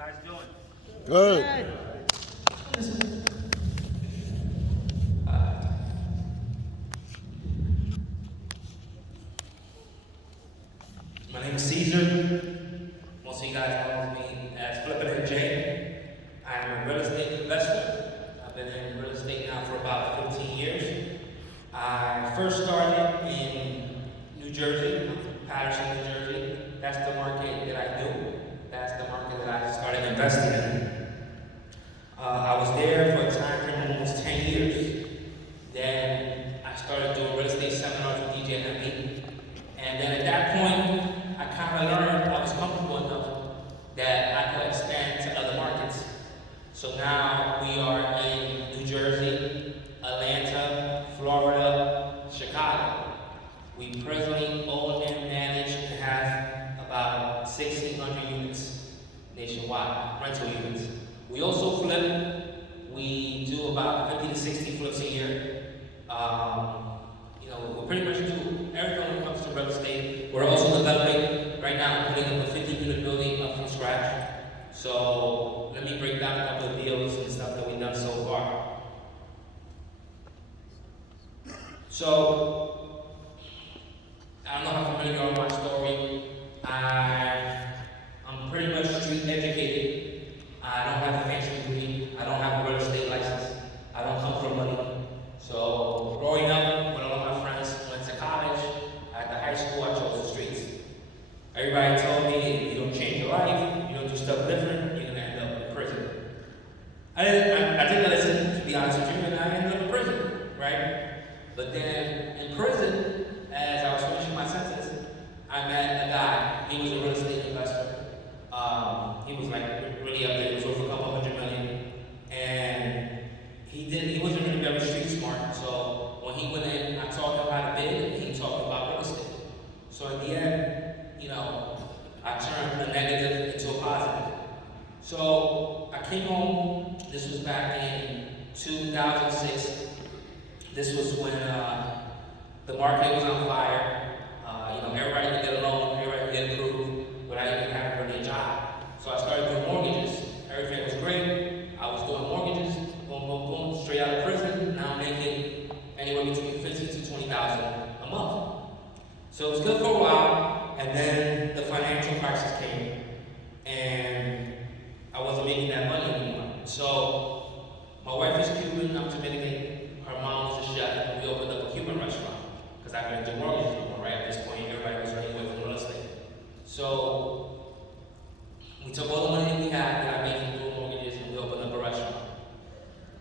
guys doing? Good. My name is Caesar. Most of you guys know me as Flippin' and Jay. I am a real estate investor. I've been in real estate now for about 15 years. I first started in New Jersey, Patterson, New Jersey. That's the market that I do. That's the market that I started investing in. I was there for a time frame of almost 10 years. Then I started doing real estate seminars with DJ Hamid. And then at that point, I kind of learned I was comfortable enough that I could expand to other markets. So now we are in New Jersey, Atlanta, Florida, Chicago. We presently own and manage and have about 1,600 units nationwide, rental units. We also flip. We do about 50 to 60 flips a year. We pretty much do everything when it comes to real estate. We're also developing right now, putting up a 50-unit building up from scratch. So let me break down a couple of deals and stuff that we've done so far. So I don't know how familiar you are with my story. I'm pretty much street educated. I don't have a fancy degree. I don't have a real estate license. I don't come from money. So growing up, when all of my friends went to college, at the high school, I chose the streets. Everybody told me, if you don't change your life, you don't do stuff different, you're gonna end up in prison. I didn't listen, to be honest with you, and I ended up in prison, right? But then in prison, as I was finishing my sentence, I met a guy. He was a real estate investor. He was like really up there. He was worth a couple $100 million, and he wasn't really very street smart. So when he went in, I taught him how to bid, and he taught me about real estate. So in the end, I turned a negative into a positive. So I came home. This was back in 2006. This was when the market was on fire. Everybody could get a loan, everybody could get approved without even having really a job. So I started doing mortgages. Everything was great. I was doing mortgages, boom, boom, boom, straight out of prison. Now I'm making anywhere between $15,000 to $20,000 a month. So it was good for a while, and then the financial crisis came, and I wasn't making that money anymore. So my wife is Cuban, I'm Dominican. Her mom was a chef, and we opened up a Cuban restaurant because I couldn't do mortgages anymore, right? At this point, everybody was running away from real estate. So we took all the money that we had that I made from doing mortgages, and we opened up a restaurant.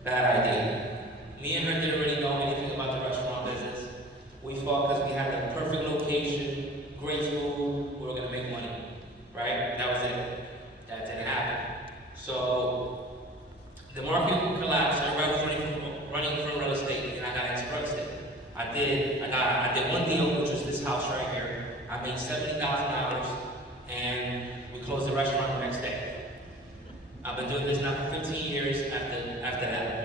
Bad idea. Me and her didn't really know anything about the restaurant business. We thought because we had the perfect location, great food, we were going to make money, right? That was it. That didn't happen. So the market collapsed. Everybody was running from real estate, and I got into real estate. I did one deal, which was this house right here. I made $70,000, and we closed the restaurant the next day. I've been doing this now for 15 years after that.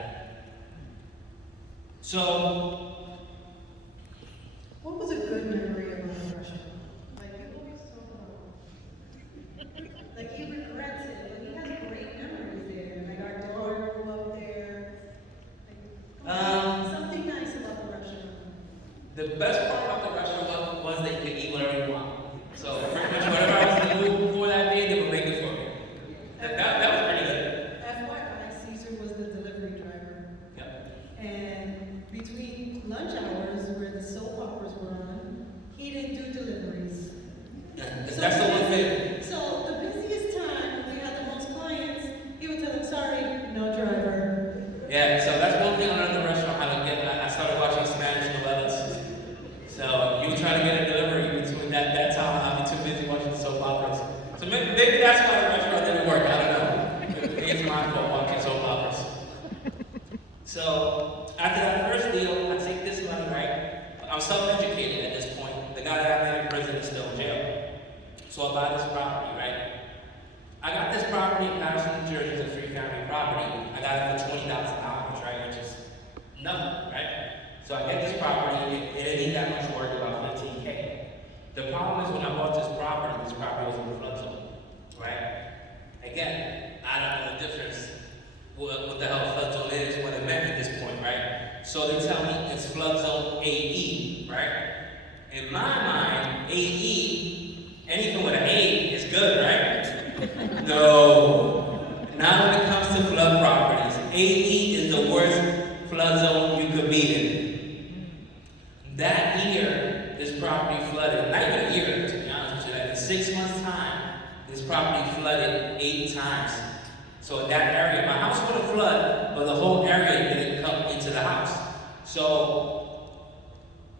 So what was a good memory of the restaurant? Like, you always talk about, like, he regrets it, but he has great memories there. Like, our daughter grew up there. Like, something nice about the restaurant. the best part about the restaurant was that you could eat whatever you want. So pretty much whatever I was in the mood for that day, they would make it for me. That was pretty good. FYI, Caesar was the delivery driver. Yep. And between lunch hours, where the soap operas were on, he didn't do deliveries. Yeah, that's the one thing. So the busiest time, when we had the most clients, he would tell them, sorry, no driver. Yeah, so that's one thing I learned in the restaurant how to get. I started watching Spanish novelas. So you try to get a delivery between that time, I'll be too busy watching soap operas. So maybe that's why the restaurant didn't work. I don't know. Maybe it's my fault watching soap operas. So after that first deal, I take this money, right? I'm self-educated at this point. The guy that I made in prison is still in jail. So I buy this property, right? I got this property in Patterson, New Jersey. It's a 3-family property. I got it for $20,000, right? Which is nothing, right? So I get this property, and it didn't need that much work, about $15K. The problem is when I bought this property was in the flood zone, right? Again, flood zone AE, right? In my mind, AE, anything with an A is good, right? No, not when it comes to flood properties. AE is the worst flood zone you could be in. That year, this property flooded, not even a year, to be honest with you, like in 6 months' time, this property flooded 8 times. So in that area, my house would have flooded, but the whole area didn't come into the house. So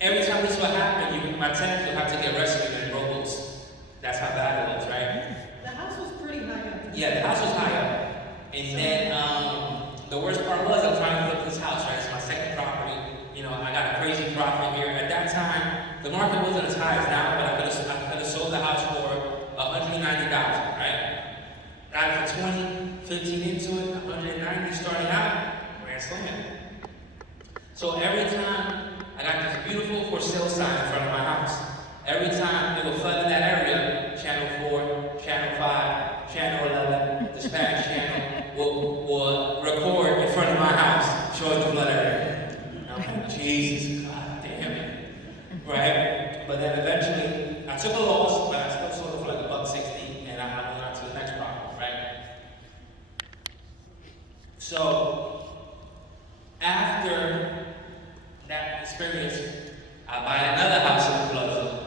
every time this would happen, my tenants would have to get rescued in rowboats. That's how bad it was, right? The house was pretty high up. Yeah, the house was high up. And then the worst part was I'm trying to flip this house, right? It's my second property. You know, I got a crazy profit here. At that time, the market wasn't as high as now, but I could have sold the house for $190,000, right? Got it for 20, 15 into it, 190 starting out, ran swimming. So every time I got this beautiful for sale sign in front of my house, every time it would flood in that area, Channel 4, Channel 5, Channel 11, the Spanish channel will record in front of my house, showing the flood area. And I'm like, Jesus, God damn it. Right? But then eventually, I took a loss, but I still sold it for like $160, and I went on to the next property, right? So, after that experience, I buy another house in the flood zone.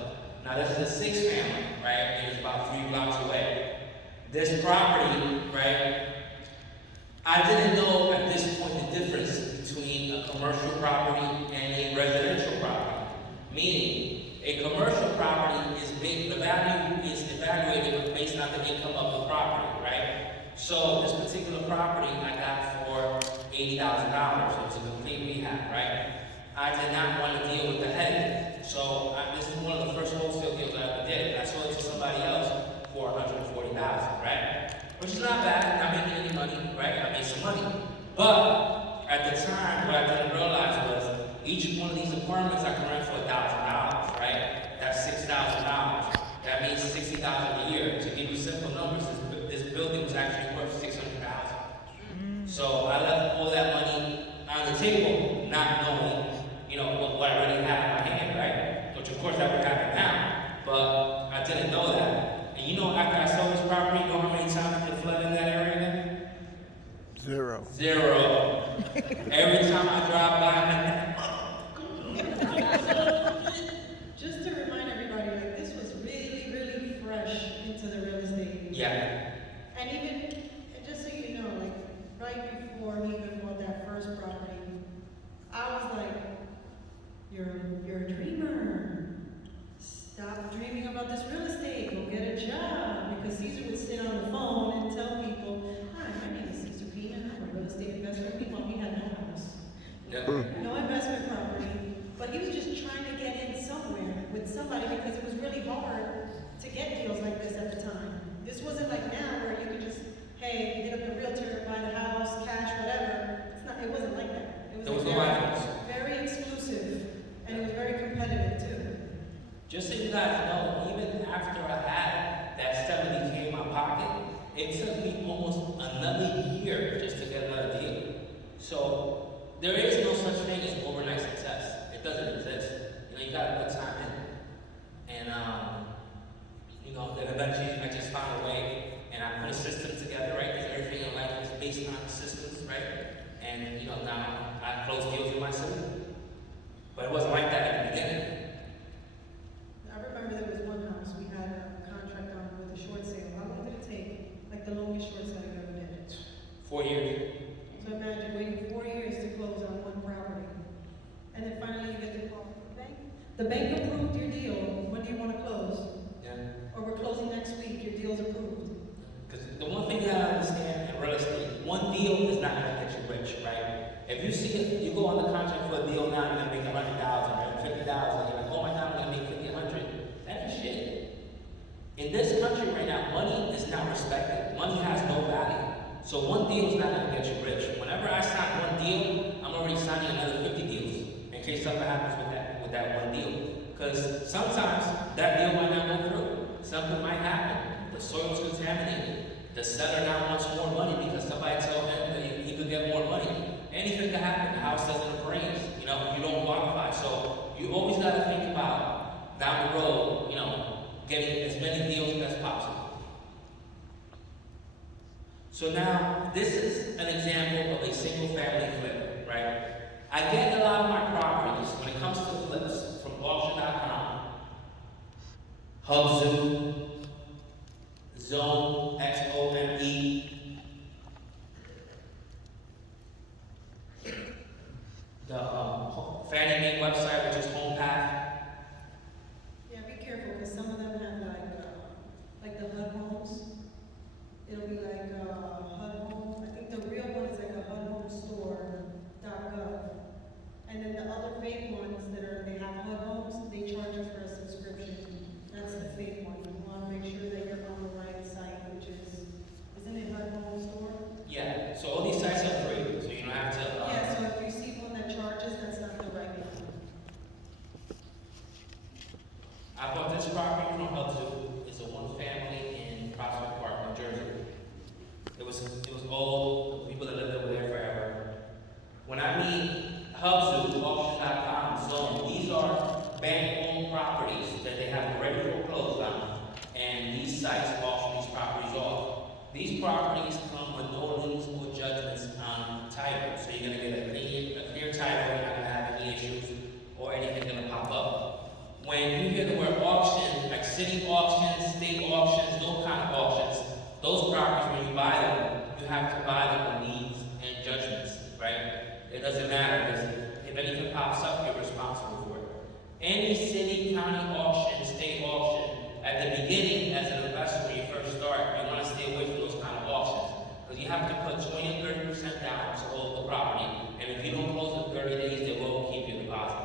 Now this is a 6-family, right? It was about 3 blocks away. This property, right? I didn't know at this point the difference between a commercial property and a residential property. Meaning, a commercial property is big, the value is evaluated based on the income of the property, right? So this particular property I got for $80,000. It was a complete rehab, right? I did not want to deal with the headache. So this is one of the first wholesale deals I ever did. I sold it to somebody else for $140,000, right? Which is not bad, not making any money, right? I made some money. But at the time, what I didn't realize was each one of these apartments I can rent for $1,000, right? That's $6,000. That means $60,000 a year. To give you simple numbers, this building was actually worth $600,000. So I left all that money on the table, not knowing, you know, what I already had in my hand, right? Which of course that would happen now, but I didn't know that. And you know, after I sold this property, you know how many times it flooded in that area again? 0. 0. Every time I drive by, Just to remind everybody, like this was really, really fresh into the real estate. yeah. And just so you know, like right before we even bought that first property, I was like, you're a dreamer. Stop dreaming about this real estate. Go get a job. Because Caesar would sit on the phone and tell people, hi, my name is Caesar Pina. I'm a real estate investor. Meanwhile, he had no house, no investment property. But he was just trying to get in somewhere with somebody because it was really hard to get deals like this at the time. This wasn't like now where you could just, hey, hit up the realtor, buy the house, cash, whatever. It wasn't like that. It was very exclusive, and it was very competitive too. Just so you guys know, even after I had that 70K in my pocket, it took me almost another year just to get another deal. So there is no such thing as overnight success. It doesn't exist. You know, you gotta put time in. And you know, then eventually I just found a way and I put a system together, right? Because everything in life is based on systems, right? And you know, now I close deals with my system. But it wasn't like that at the beginning. I remember there was one house we had a contract on with a short sale. How long did it take? Like the longest short sale you ever did? 4 years. So imagine waiting 4 years to close on one property. And then finally you get the call from the bank. The bank approved your deal. When do you want to close? Yeah. Or we're closing next week, your deal's approved. Because the one thing that I understand in real estate, one deal is not going to get you rich, right? If you see it, you go on the contract for a deal now, you're going to make 100,000, right? 50,000. You're like, oh my God, I'm going to make 50, 100. That is shit. In this country right now, money is not respected. Money has no value. So one deal is not going to get you rich. Whenever I sign one deal, I'm already signing another 50 deals in case something happens with that one deal. Because sometimes that deal might not go through. Something might happen. The soil's contaminated. The seller now wants more money because somebody told him that he could get more money. Anything could happen. The house doesn't appraise. You you don't qualify. So you always got to think about down the road, getting as many deals as possible. So now, this is an example of a single family flip, right? I get a lot of my properties when it comes to flips from auction.com, Hubzu, Zone, XOME, the Fannie Mae website, which is HomePath. Yeah, be careful, because some of them have like the HUD homes. It'll be like HUD home. I think the real one is like a HUD home store.gov. And then the other fake ones they have HUD homes, they charge us for a subscription. That's the fake one. You want to make sure that you're on the right site, which isn't it HUD home store? Yeah, so all these sites are free, so you don't have to. Yeah, so if you see one that charges, that's not the right one. I bought this property from Hubzu. It's a one-family in Prospect Park, New Jersey. It was old. The people that lived over there forever. When I mean Hubzu, auction.com, Zone, these are bank-owned properties that they have already foreclosed on, and these sites auction these properties off. These properties come with no liens or judgments on title, so you're going to get a clear title. You're not going to have any issues or anything going to pop up. When you hear the word auction, like city auctions, state auctions, those kind of auctions, those properties, when you buy them, you have to buy them with liens and judgments, right? It doesn't matter, because if anything pops up, you're responsible for it. Any city, county auction, state auction, at the beginning, as an investor, when you first start, you want to stay away from those kind of auctions, because you have to put 20 or 30% down to hold the property, and if you don't close in 30 days, they will keep your deposit.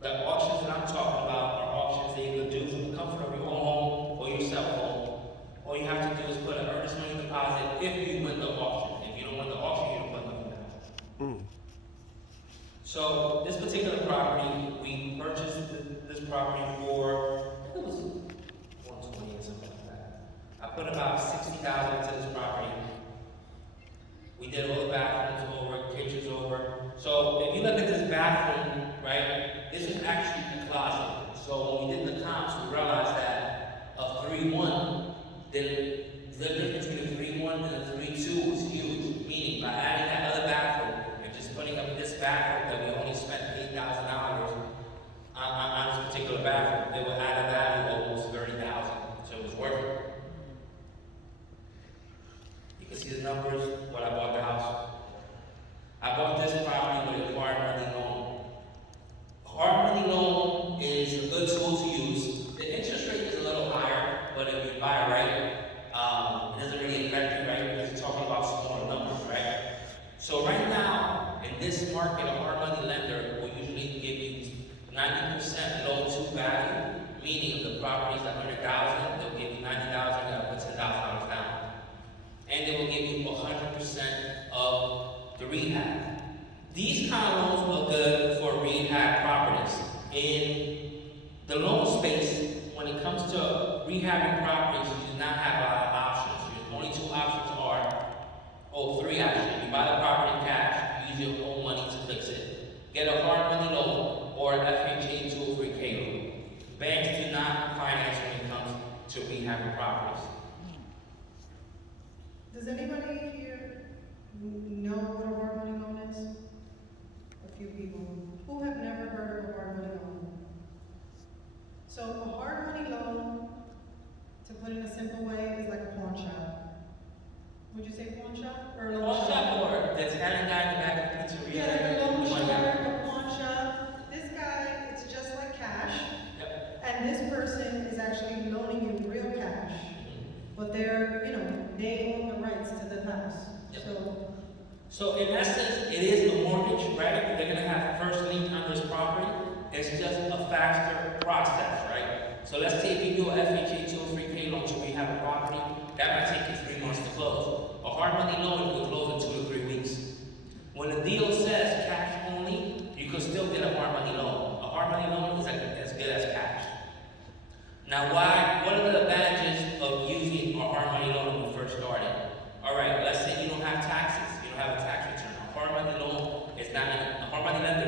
The auctions that I'm talking about are auctions that you can do from the comfort of your own home or your cell phone. All you have to do is put an earnest money deposit if you win the auction. If you don't win the auction, you don't put nothing down. So this particular property, we purchased this property for, I think it was 120 or something like that. I put about $60,000 into this property. We did all the bathrooms over, kitchens over. So if you look at this bathroom, right, this is actually a closet. So when we did the comps, we realized that a 3-1, the difference between a 3-1 and a 3-2 was huge. Meaning, by adding that other bathroom and just putting up this bathroom that we only spent $8,000 on this particular bathroom, it would add a value of almost $30,000. So it was worth it. You can see the numbers when I bought the house. I bought this property with a hard money loan. Hard money loan is a good tool to use. The interest rate is a little higher, but if you buy right, it doesn't really affect you, right? Because you're talking about smaller numbers, right? So right now, in this market, a hard money lender will usually give you 90% loan to value, meaning if the property is $100,000, they'll give you $90,000, you gotta put $10,000 down. And they will give you 100% of the rehab. These kind of loans are good for rehab properties. In the loan space, when it comes to rehabbing properties, you do not have a lot of options. Your only 2 options are, three actually. You buy the property in cash, use your own money to fix it. Get a hard money loan or an FHA 203K loan. Banks do not finance when it comes to rehabbing properties. Does anybody here know what a hard money loan is? A few people. Who have never heard of a hard money loan? So a hard money loan, to put it in a simple way, is like a pawn shop. Would you say pawn shop? Or a loan Pawn shop or the Italian guy in the back of the pizzeria? Yeah, like a loan Which one? shark, a pawn shop. This guy, it's just like cash. Yep. And this person is actually loaning you real cash. But they own the rights to the house. Yep. So So in essence, it is a mortgage, right? They're gonna have first lien on this property. It's just a faster process, right? So let's say if you do a FHA 203K loan to rehab a property, that might take you 3 months to close. A hard money loan will close in 2 to 3 weeks. When the deal says cash only, you can still get a hard money loan. A hard money loan is as good as cash. Now, what are the advantages of using a hard money loan when you first started? All right, let's say you don't have taxes, you don't have a tax return. A hard money loan is not, a hard money lender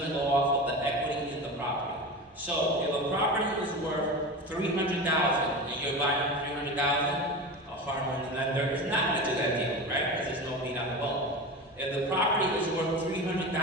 gonna go off of the equity in the property. So if a property is worth 300,000 and you're buying it for 300,000, a hard money lender is not gonna do that deal, right? Because there's no meat on the bone. If the property is worth 300,000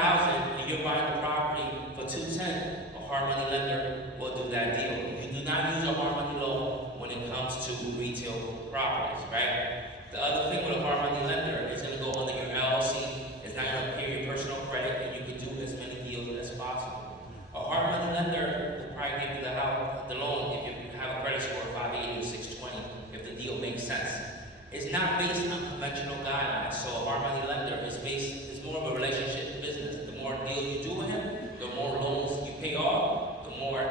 and you're buying the property for 210, a hard money lender will do that deal. You do not use a hard money loan when it comes to retail properties, right? The other thing with a hard money lender is going to go under your LLC. It's not going to appear your personal credit, and you can do as many deals as possible. A hard money lender will probably give you the loan if you have a credit score of 580 or 620, if the deal makes sense. It's not based on conventional guidelines. So a hard money lender is more of a relationship business. The more deals you do with him, the more loans you pay off, the more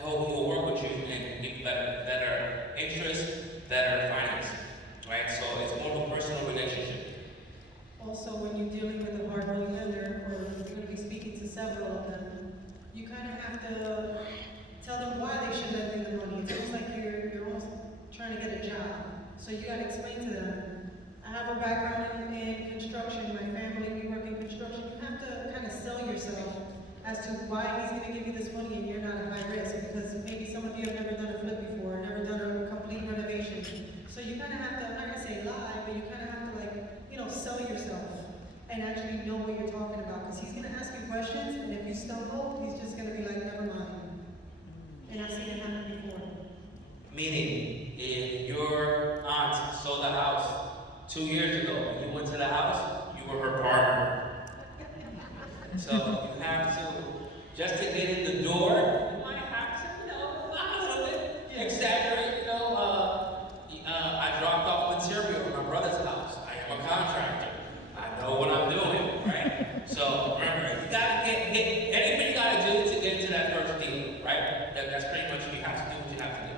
he'll work with you and give you better interest, better financing, right? So it's more of a personal relationship. Also, when you're dealing with a hard money lender, or you're going to be speaking to several of them, you kind of have to tell them why they should lend you the money. It's almost like you're almost trying to get a job. So you got to explain to them. I have a background in construction. My family, we work in construction. You have to kind of sell yourself as to why he's going to give you this money and you're not at high risk, because maybe some of you have never done a flip before, never done a complete renovation. So you kind of have to, I'm not going to say lie, but you kind of have to sell yourself and actually know what you're talking about, because he's going to ask you questions, and if you stumble, he's just going to be like, never mind. And I've seen it happen before. Meaning, if your aunt sold a house 2 years ago and you went to the house, you were her partner. So you have to, just to get in the door, you might have to, a little bit, exaggerate, I dropped off material at my brother's house. I am a contractor. I know what I'm doing, right? So remember, you gotta get anything you gotta do to get into that first deal, right? That's pretty much what you have to do what you have to do.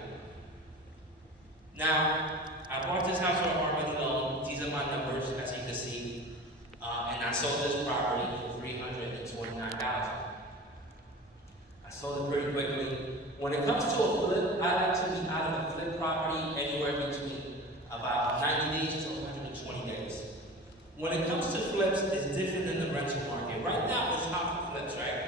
Now, I bought this house for a hard money loan. These are my numbers, as you can see. And I sold this property for $329,000. I sold it pretty quickly. When it comes to a flip, I like to be out of the flip property anywhere between about 90 days to 120 days. When it comes to flips, it's different than the rental market. Right now, it's hot for flips, right?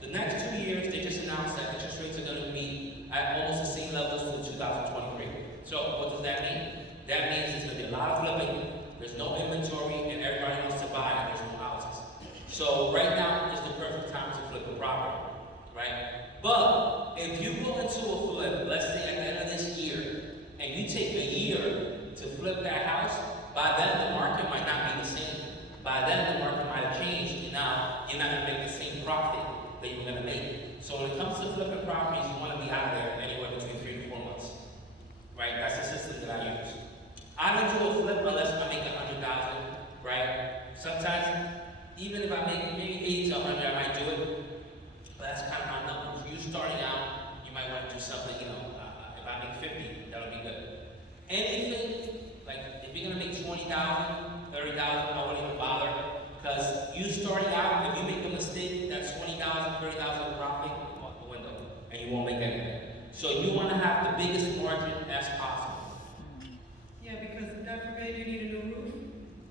The next 2 years, they just announced that interest rates are going to be at almost the same levels for 2023. So what does that mean? That means there's going to be a lot of flipping, there's no inventory, and everybody wants to buy, and there's no houses. So right now is the perfect time to flip a property, right? But if you go into a flip, let's say at the end of this year, and you take a year to flip that house, by then the market might not be the same. By then the market might have changed, and now you're not going to make the same profit that you're going to make. So when it comes to flipping properties, you want to be out there anywhere between 3 to 4 months. Right? That's the system that I use. I don't do a flip unless I make 100,000, right? Sometimes, even if I make maybe 80 to 100, I might do it. But that's kind of my number. If you're starting out, you might want to do something, if I make 50, that'll be good. Anything, like if you're gonna make 20,000, 30,000, I wouldn't even bother. Because you starting out, if you make a mistake, that's 20,000, 30,000 profit, you go out the window, and you won't make anything. So you want to have the biggest margin as possible. Yeah, because God forbid you need a new roof,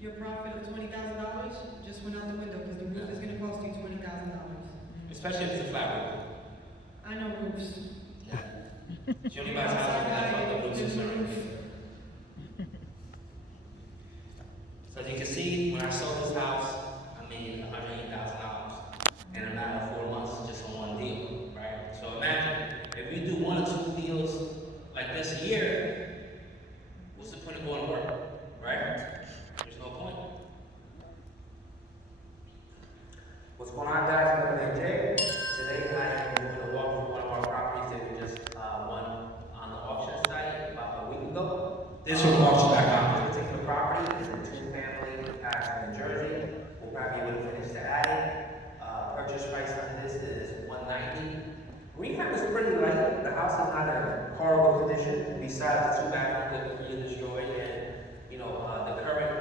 your profit of $20,000 just went out the window, because the roof is going to cost you $20,000. Especially if it's a flat roof. I know roofs. She only buys houses that the roofs is roof. So as you can see, when I sold this house, I made $108,000 in a matter of 4 months just on one deal, right? So imagine, if you do 1 or 2 deals like this a year, what's the point of going to work, right? There's no point. What's going on, guys? My name is Jay. Today I am going to walk through one of our properties that we just won on the auction site about a week ago. This from auction.com. This particular property is a 2-family in Jersey. We'll probably be able to finish the attic. Purchase price on this is $190,000. Rehab is pretty light. The house is not in horrible condition, besides the 2 bathrooms that were really destroyed, and the current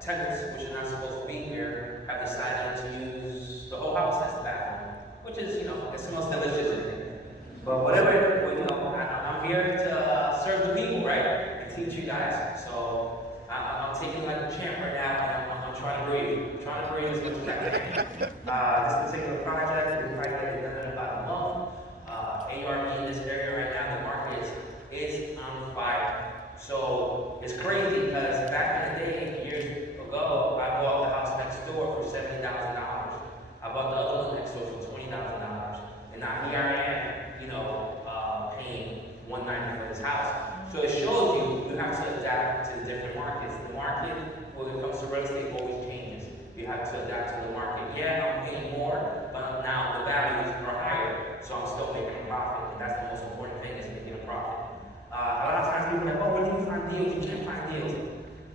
tenants, which are not supposed to be here, have decided to use the whole house as a bathroom, which is, it's the most delicious thing. But whatever, I'm here to serve the people, right, and teach you guys. So I'm taking like a champ right now, and I'm trying to breathe. trying to bring as much as I can. This particular project, we probably get it done in about a month. ARP in this area right now, the market is on fire. So it's crazy because back in the day, years ago, I bought the house next door for $70,000. I bought the other one next door for $20,000. And now here I am, paying $190 for this house. So it shows you have to adapt to the different markets. The market, when it comes to real estate, always changes. You have to adapt to the market. Yeah, I'm paying more, but now the values are higher, so I'm still making a profit. And that's the most important thing, is making a profit. A lot of times people are like, oh, where do you find deals? You can't find deals.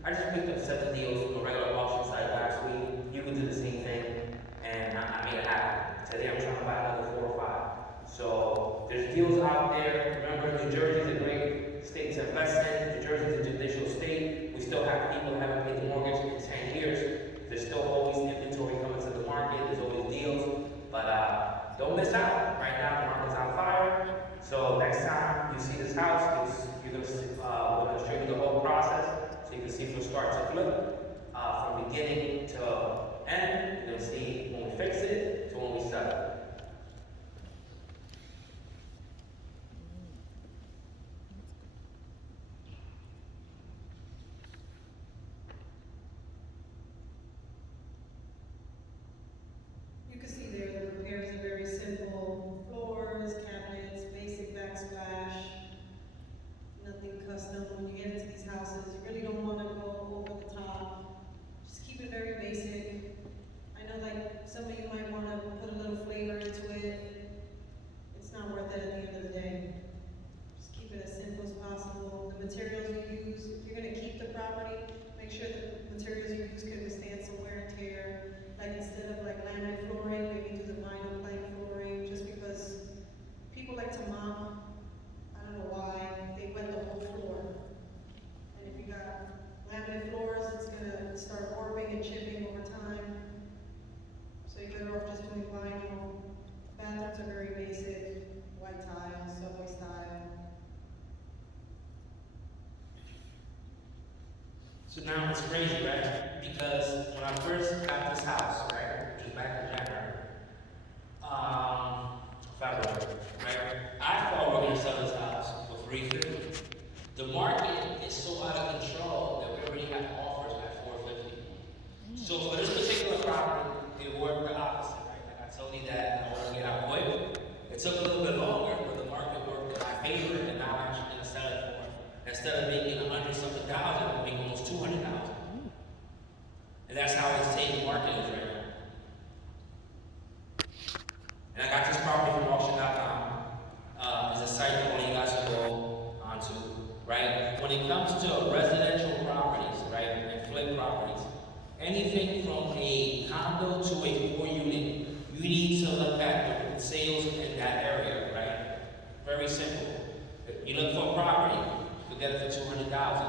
I just picked up 7 deals from a regular auction site last week. You can do the same thing, and I made it happen. Today I'm trying to buy another 4 or 5. So there's deals out there. Remember, New Jersey is a great state to invest in. New Jersey is a judicial state. We still have people who haven't paid the mortgage in 10 years. There's still always inventory coming to the market. There's always deals. But don't miss out. Right now the market's on fire. So next time you see this house, you're gonna see, we're gonna show you the whole process, so you can see from start to flip, from beginning to end. You're gonna see when we fix it to when we sell it. You can see there the repairs are very simple: floors, cabinets, basic backsplash, nothing custom. When you get into these houses, you really don't want to go over the top. Just keep it very basic. I know, like, some of you might want to put a little flavor into it. It's not worth it at the end of the day. Just keep it as simple as possible. The materials you use, if you're going to keep the property, make sure the materials you use can withstand some wear and tear. Like, instead of like laminate flooring, maybe do the vinyl plank flooring, just because people like to mop. I don't know why, they wet the whole floor. And if you got laminate floors, it's gonna start warping and chipping over time. So you're better off just doing vinyl. Bathrooms are very basic, white tile, subway style. So now it's crazy, right? Because when I first got this house, right, which was back in January, February, right, I thought we were gonna sell this house for $350. The market is so out of control that we already have offers at $450. So for this particular property, it worked the opposite, right? Like I told you that I want to get out quick. It took a little bit longer, but the market worked in my favor, and now I'm actually gonna sell it for, instead of making 100-something thousand, I'm making almost 200,000. And that's how insane the market is right now. And I got this property from auction.com. It's a site that one of you guys can go onto, right? When it comes to residential properties, right, and flip properties, anything from a condo to a 4-unit, you need to look at the sales in that area, right? Very simple. If you look for a property, you can get it for 200,000.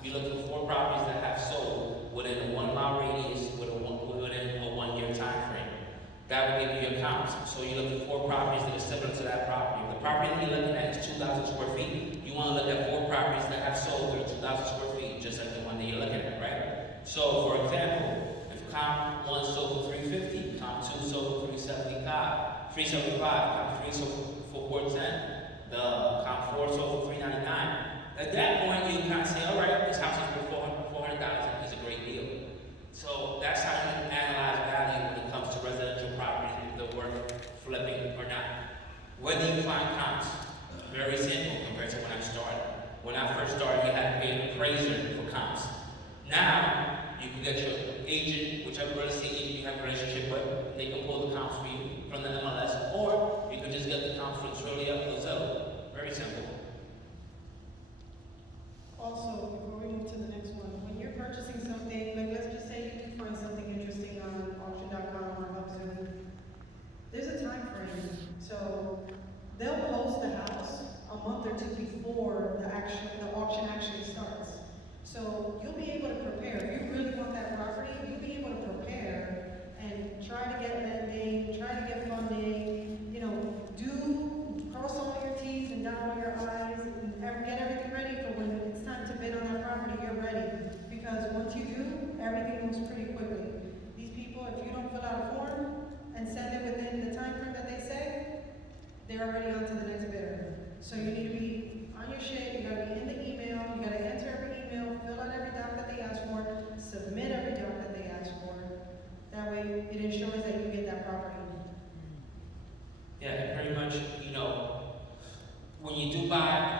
If you look for 4 properties that have sold within a 1-mile radius within a 1-year time frame, that will give you your comps. So you look for 4 properties that are similar to that property. If the property that you're looking at is 2,000 square feet, you want to look at 4 properties that have sold that are 2,000 square feet, just like the one that you're looking at, right? So, for example, if comp 1 sold for $350, comp 2 sold for $375, comp 3 sold for $410, the comp 4 sold for $399. At that point, you kind of say, all right, this house is worth $400,000. It's a great deal. So that's how you analyze value when it comes to residential properties, if they're worth flipping or not. Whether you find comps, very simple compared to when I started. When I first started, you had to pay an appraiser for comps. Now, you can get your agent, whichever real estate agent you have a relationship with, they can pull the comps for you from the MLS, or you can just get the comps from Trillia or Zillow. Very simple. Also, before we move to the next one, when you're purchasing something, like let's just say you do find something interesting on auction.com or Hubzone, there's a time frame. So they'll post the house a month or 2 before the auction actually starts. So you'll be able to prepare. If you really want that property, you'll be able to prepare and try to get lending, try to get funding, cross all your T's and dot all your I's and get everything ready for when it's time to bid on that property, you're ready. Because once you do, everything moves pretty quickly. These people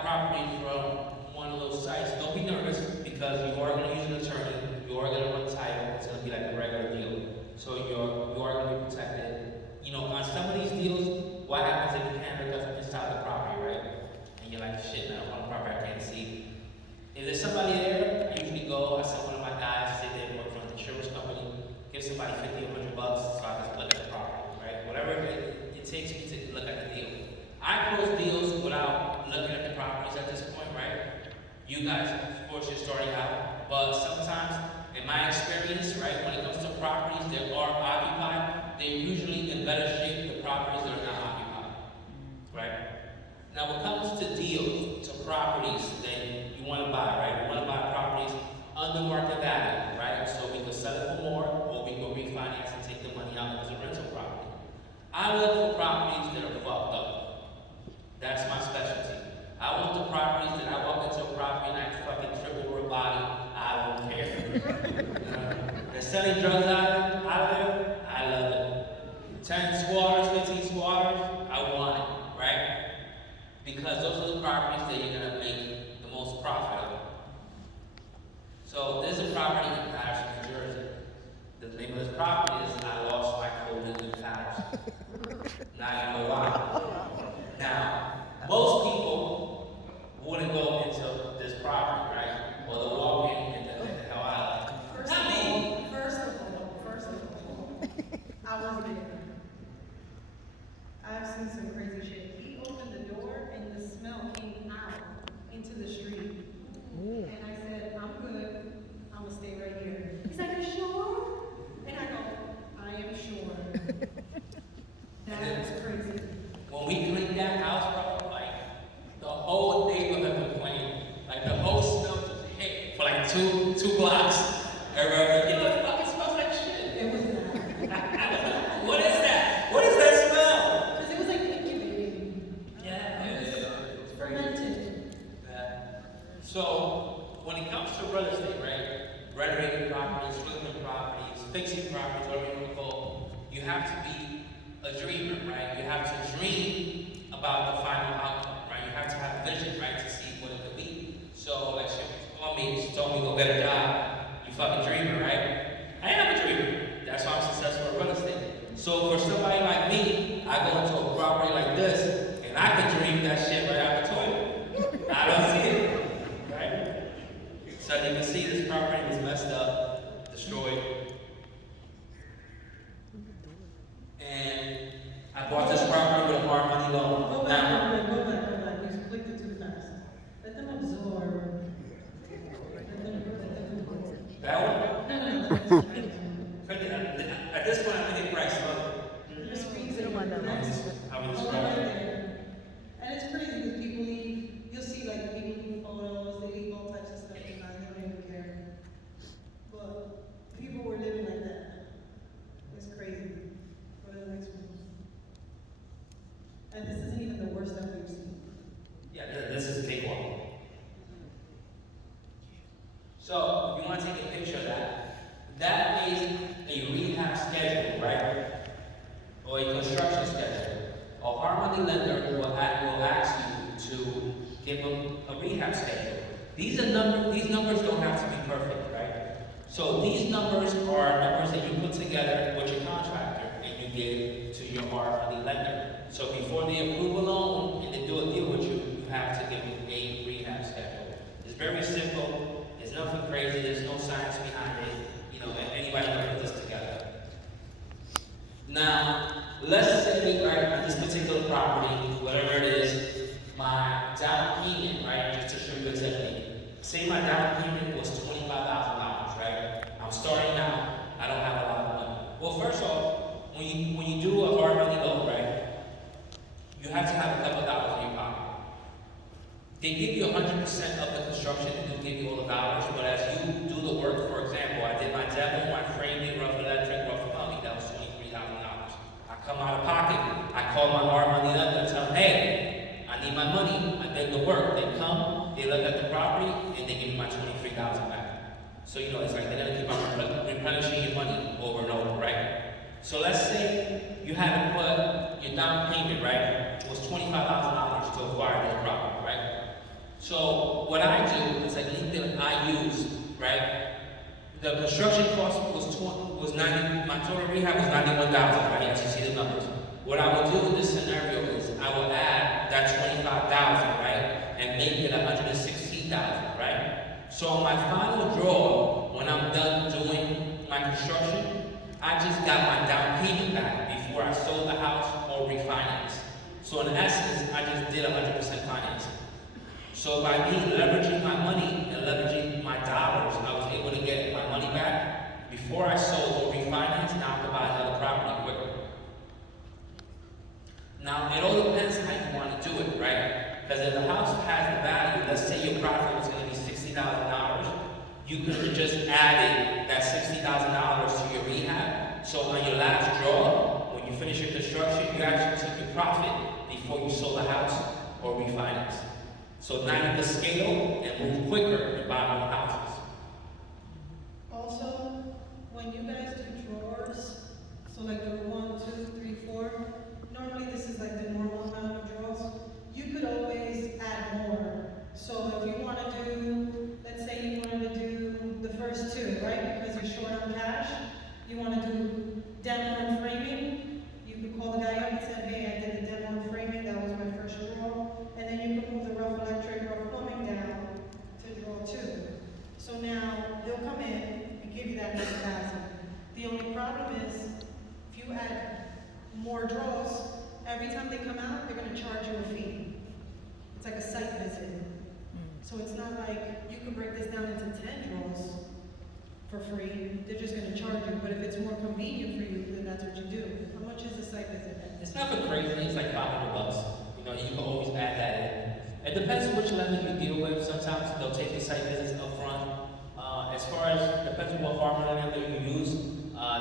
property from one of those sites, don't be nervous because you are going to use an attorney, you are going to run title, it's going to be like a regular deal. So you are going to be protected. You know, on some of these deals, what happens if you can't look up inside the property, right? And you're like, shit, man, on the property I can't see. If there's somebody there, I usually go, I send one of my guys, sit there and work for an insurance company, give somebody $50 or $100 so I can look at the property, right? Whatever it takes me to look at the deal. I close deals without looking at the properties at this point, right? You guys, of course, you're starting out, but sometimes, in my experience, right, when it comes to properties that are occupied, they're usually in better shape than properties that are not occupied, right? Now, when it comes to deals, to properties that you want to buy, right? You want to buy properties under market value, right? So we can sell it for more, or we can refinance and take the money out as a rental property. I look for properties that are fucked up. That's my specialty. I want the properties that I walk into a property and I fucking triple her body. I don't care. They're selling drugs out there. I love it. 10 squatters, 15 squatters, I want it, right? Because those are the properties that you're gonna make the most profit of. So there's a property in Patterson, New Jersey. The name of this property is I Lost My Code in New Patterson. Now you know why. Now, most people wouldn't go into this property, right? Or they'll walk in and they'll get the hell out of it. First of all, I wasn't there. I've seen some crazy shit. He opened the door and the smell came out into the street. And I said, I'm good. I'm gonna stay right here. He's like, you sure? And I go, I am sure. That was crazy. When we cleaned that house, bro, like, the whole neighborhood complained. Like, the whole smell just hit for like two blocks. Everybody, you know, it fucking smells like shit. It was that. What is that? What is that smell? Because it was like incubating. Yeah, it's Fermented. So, when it comes to real estate, right? Renovating properties, flipping properties, fixing properties, whatever you want to call it, you have to be a dreamer, right? You have to dream about the final outcome, right? You have to have vision, right, to see what it could be. So, like she called me, she told me go get a job. You fucking dreamer, right? I am a dreamer. That's why I'm successful in real estate. So for somebody like me, I go into a property like this, and I can dream that shit right out the toilet. I don't see it, right? So you can see this property was messed up, destroyed. And I bought this property with a hard money loan. Go back. You clicked it too fast. Let them absorb. That one? No. At this point, I'm thinking price level. The screens that are How we right describe it. there. And it's crazy because people leave, you'll see like people leave photos, they leave all types of stuff behind, they don't even care. But people were living like that. It's crazy. Go to the next one. And this isn't even the worst that we've seen. Yeah, this is a big one. So, you want to take a picture of that. That is a rehab schedule, right? Or a construction schedule. A hard money lender will ask you to give them a rehab schedule. These numbers don't have to be perfect, right? So these numbers are numbers that you put together with your contractor and you give to your hard money lender. So before they approve a loan and they do a deal with you, you have to give them a rehab schedule. It's very simple. It's nothing crazy. There's no science behind it. You know, anybody can put this together. Now, let's say, right, on this particular property, whatever it is, my down payment, right, just to show you a technique. Say my down payment was $25,000, right? I'm starting out. I don't have a lot of money. Well, first off, when you do a hard money loan, right, you have to have a couple of dollars in your pocket. They give you 100% of the construction and they'll give you all the dollars, but as you do the work, for example, I did my demo, my framing, rough electric, rough plumbing, that was $23,000. I come out of pocket, I call my hard money lender and tell them, hey, I need my money, I did the work. They come, they look at the property, and they give me my $23,000 back. So, you know, it's like they're gonna keep on replenishing your money over and over, right? So let's say you had to put your down payment, right? It was $25,000 to acquire this property, right? So what I do is like anything I use, right? The construction cost was 90, my total rehab was 91,000, right? As you see the numbers. What I will do in this scenario is I will add that 25,000, right? And make it 116,000, right? So on my final draw, when I'm done doing my construction, I just got my down payment back before I sold the house or refinanced. So in essence, I just did 100% financing. So by me leveraging my money and leveraging my dollars, I was able to get my money back before I sold or refinanced. Now I can buy another property quicker. Now it all depends how you want to do it, right? Because if the house has the value, let's say your profit was going to be $60,000, you could have just added that $60,000 to your rehab. So on your last draw, when you finish your construction, you actually took your profit before you sold the house or refinanced. So now you can scale and move quicker and buy more houses. Also, when you guys do drawers, so like the 1, 2, 3, 4, normally this is like the normal amount of draws. You could always add more. So if you want to do, let's say you wanted to do the first 2, right? Because you're short on cash, you want to do demo and framing. You could call the guy up and say, hey, I did the demo and framing, that was my first draw. And then you can move the rough electric, rough plumbing down to draw 2. So now they'll come in and give you that 9,000. The only problem is if you add more draws, every time they come out, they're going to charge you a fee. It's like a site visit. So it's not like you can break this down into 10 draws for free. They're just going to charge you. But if it's more convenient for you, then that's what you do. How much is the site visit? It's nothing crazy, it's like $500. You know, you can always add that in. It depends on which lender you deal with. Sometimes they'll take the site visits up front. As far as, depends on what farmer lender you use,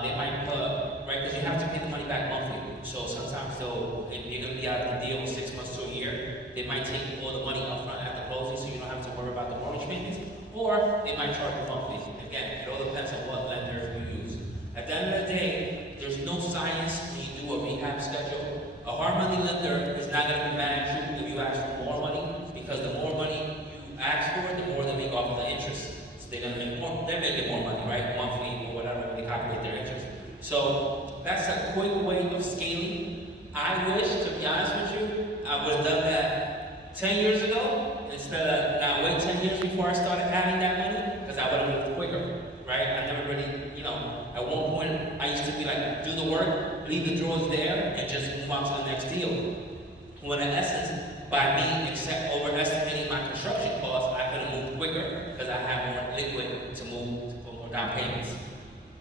they might put, right, because you have to pay the money back monthly. So sometimes they'll, if you're going to be out of the deal 6 months to a year, they might take all the money up front at the closing so you don't have to worry about the mortgage payments. Or they might charge you monthly. Again, it all depends on what lender you use. At the end of the day, there's no science when you do a rehab schedule. A hard money lender is not going to be mad at you if you ask for more money, because the more money you ask for, the more they make off of the interest. So they're going to make more, they're making more money, right? Monthly or whatever, they calculate their interest. So that's a quick way of scaling. I wish, to be honest with you, I would have done that 10 years ago instead of now wait 10 years before I started adding that money, because I would have moved quicker, right? I never really, you know, at one point I used to be like, do the work, leave the drawers there, and just move on to the next deal. When in essence, by me overestimating my construction costs, I could have moved quicker because I have more liquid to move for more down payments,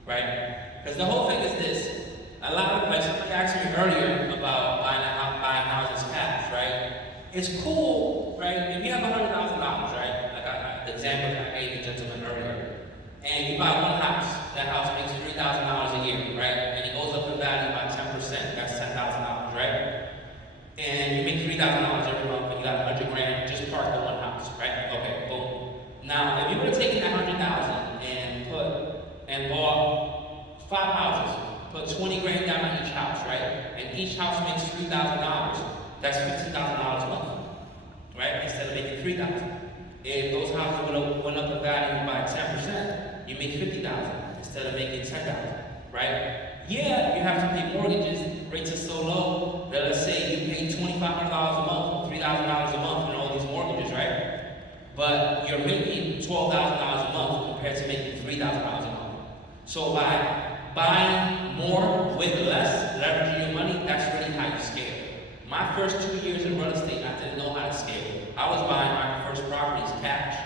right? Because the whole thing is this. A lot of, like somebody asked me earlier about buying houses cash, right? It's cool, right? If you have $100,000, right? Like the example I gave the gentleman earlier, and you buy one house, that house makes $3,000 a year, right? And it goes up in value by 10%, that's $10,000, right? And you make $3,000 every month, but you got $100,000 just parked in one house, right? Okay, boom. Now, if you would have taken that $100,000 and bought 5 houses, put $20,000 down on each house, right? And each house makes $3,000. That's $15,000 a month, right? Instead of making $3,000. If those houses went up in value by 10%, you make $50,000 instead of making $10,000, right? Yeah, you have to pay mortgages. Rates are so low that let's say you pay $2,500 a month, $3,000 a month on all these mortgages, right? But you're making $12,000 a month compared to making $3,000 a month. So by buying more with less, leveraging your money, that's really how you scale. My first 2 years in real estate, I didn't know how to scale. I was buying my first properties cash.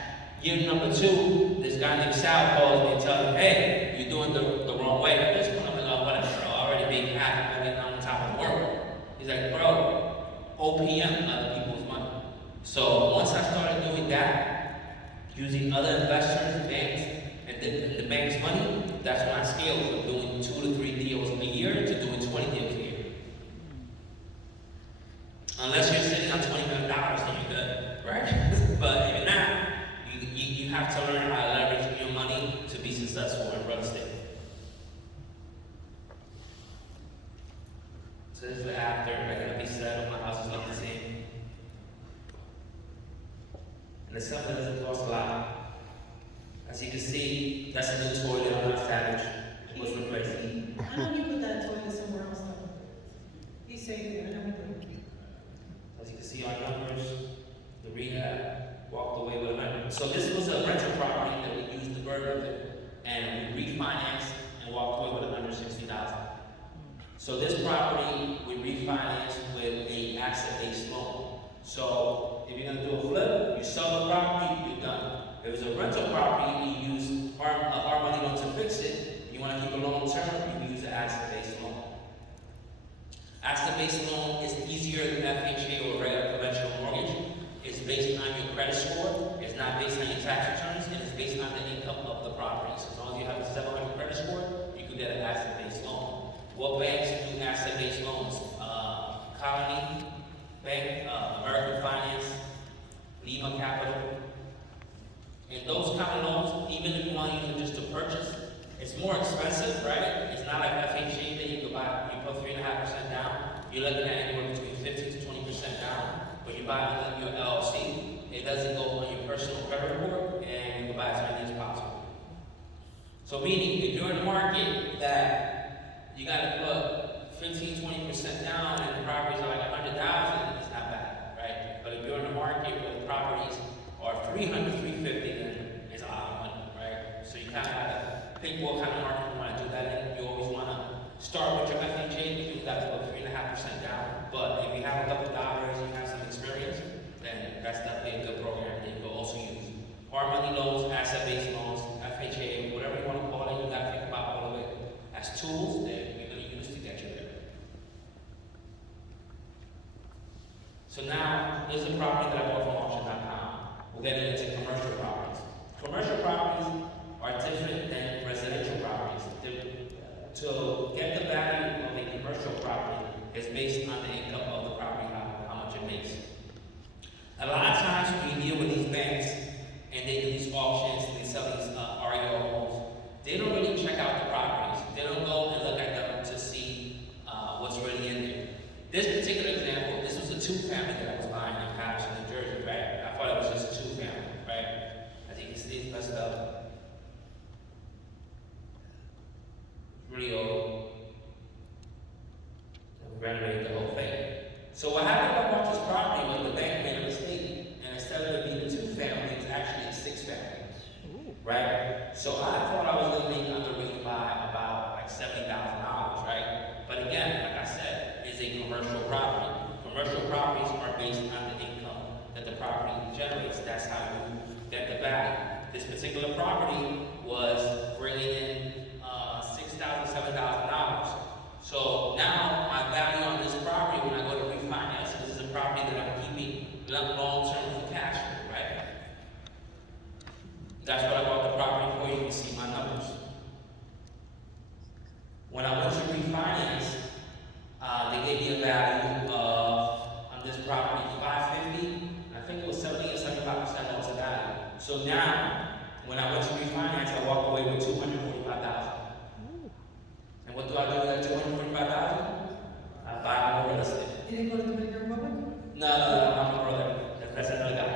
Year number 2, this guy named Sal calls me and tells me, hey, you're doing the wrong way. At this point, I'm like, oh, whatever, bro. I already made half of it on top of the work. He's like, bro, OPM, other people's money. So once I started doing that, using other investors, banks, and the bank's money, that's when I scaled from doing 2 to 3 deals a year to doing 20 deals a year. Unless you're sitting on $20 million, then you're good, right? But if you're not, you have to learn how to leverage your money to be successful in real estate. So this is the after. I gotta be set up. My house is not the same. And it's something that doesn't cost a lot. As you can see, that's a new toilet on our Savage. It was replaced. I know you put that toilet somewhere else though. He saved it, I know he did. As you can see, our numbers, the rehab, walked away with $100. So this was a rental property that we used the burden of it, and we refinanced and walked away with $160,000. So this property, we refinanced with a asset-based loan. So if you're gonna do a flip, you sell the property, you're done. If it's a rental property, you use our money loan to fix it. You wanna keep it long term, you can use an asset-based loan. Asset-based loan is easier than FHA or regular conventional mortgage. It's based on your credit score. It's not based on your tax returns, and it's based on the income of the property. So as long as you have a 700 credit score, you can get an asset-based loan. What banks do asset-based loans? Colony Bank, American Finance, Lima Capital. And those kind of loans, even if you want to use it just to purchase, it's more expensive, right? It's not like FHA that you could buy, you put 3.5% down. You're looking at anywhere between 15 to 20% down. But you buy it on your LLC, it doesn't go on your personal credit report, and you can buy as many as possible. So meaning, if you're in a market that you got to put 15, 20% down, and the properties are like 100,000, it's not bad, right? But if you're in a market where the properties are 300, 350, then it's a lot of money, right? So you kind of got to think what kind of market you want to do that in. You always want to start with your FHA, but you got to put 3.5% down. But if you have a couple dollars, you have some experience, then that's definitely a good program that you can also use. Hard money loans, asset-based loans, FHA, whatever you want to call it, you got to think about all of it as tools that you're going to use to get you there. So now, this is a property that I bought from auction.com. We're getting into commercial properties. Commercial properties are different than residential properties. To get the value of a commercial property is based on the income of the property, how much it makes. A lot of times we deal with these banks and they do these auctions and they sell these REO homes. They don't really check out the properties. They don't go and look at them to see what's really in there. This particular example, this was a two-family that I was buying in Patterson, New Jersey, right? I thought it was just a two-family, right? As you can see, it's messed up. It's really old. We renovated the whole thing. So what happened when I bought this property was the bank made a mistake, and instead of it being a two-family, it's actually a six-family, right? So I thought I was going to make under rate by about like $70,000, right? But again, like I said, it's a commercial property. Commercial properties are based on the income that the property generates. That's how you get the value. This particular property was bringing in $6,000, $7,000. So now my value on this property, when I go to refinance, this is a property that I'm keeping long term for cash, right? That's what I bought the property for. You can see my numbers. When I went to refinance, they gave me a value of on this property $550. I think it was 70 or 75% loan to value. So now, when I went to refinance, I walked away with $245,000. And what do I do with that $245,000? I buy more real estate. You didn't go to the Dominican Republic? No, I'm a brother. That's another guy.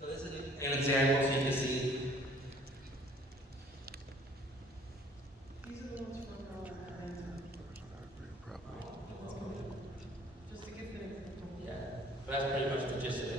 So this is an example so you can see. These are the ones from our rent. Just to give an example. Yeah, but that's pretty much the gist of it.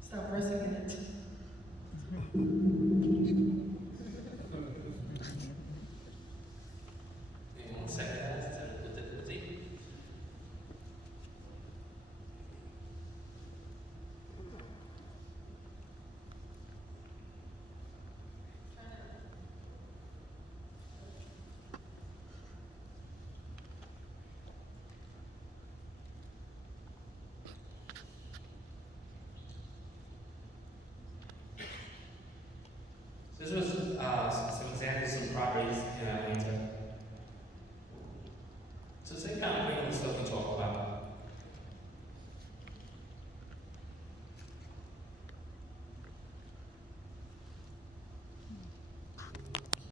Stop pressing in it. Maybe 1 second, that's the difficulty. This was some examples of properties in Atlanta. It's a sitcom.